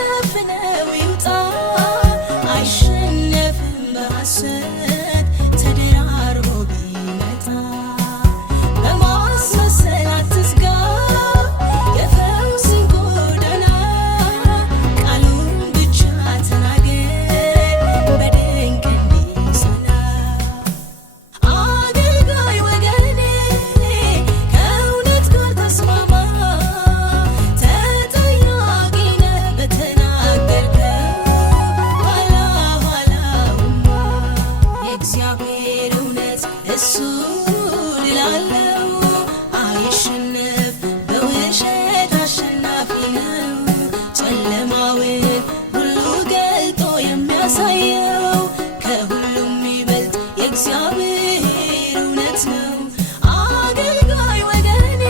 ሸፍነው ይውጣ አይሸነፍም በሐሰት ተደራርቦ ቢመጣ በማስመሰል አትስጋ የፈውስን ጎዳና ቃሉን ብቻ ተናገር በድንቅ እንዲጸና አገልጋይ ወገኔ ከእውነት ጋር ተስማማ ተጠያቂ ነህ በተናገርከው ኋላ ኋላውማ የእግዚአብሔር እውነት እሱ ድል አለው አይሸነፍ በውሸት አሸናፊ ነው ጨለማውን ሁሉ ገልጦ የሚያሳየው ከሁሉም ይበልጥ የእግዚአብሔር እውነት ነው አገልጋይ ወገኔ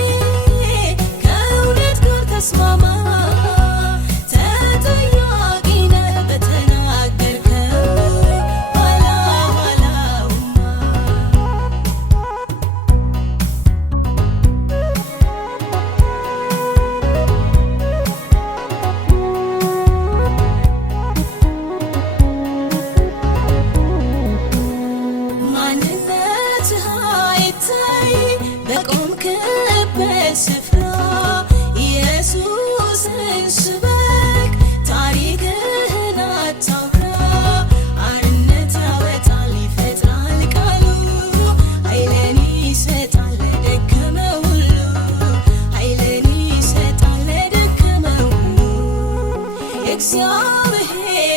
ከእውነት ጋር ተስማማ ተጠያቂ ነህ በተናገርከው ኋላ ኋላውማ ማንነትህ አይታይ በቆምክበት ስፍራ ኢየሱስን ስበክ ታሪክህን አታውራ አርነት ያወጣል ይፈጥራል ቃሉ ኃይልን ይሰጣል ለደከመው ሁሉ ኃይልን ይሰጣል ለደከመው ሁሉ የእግዚአብሔር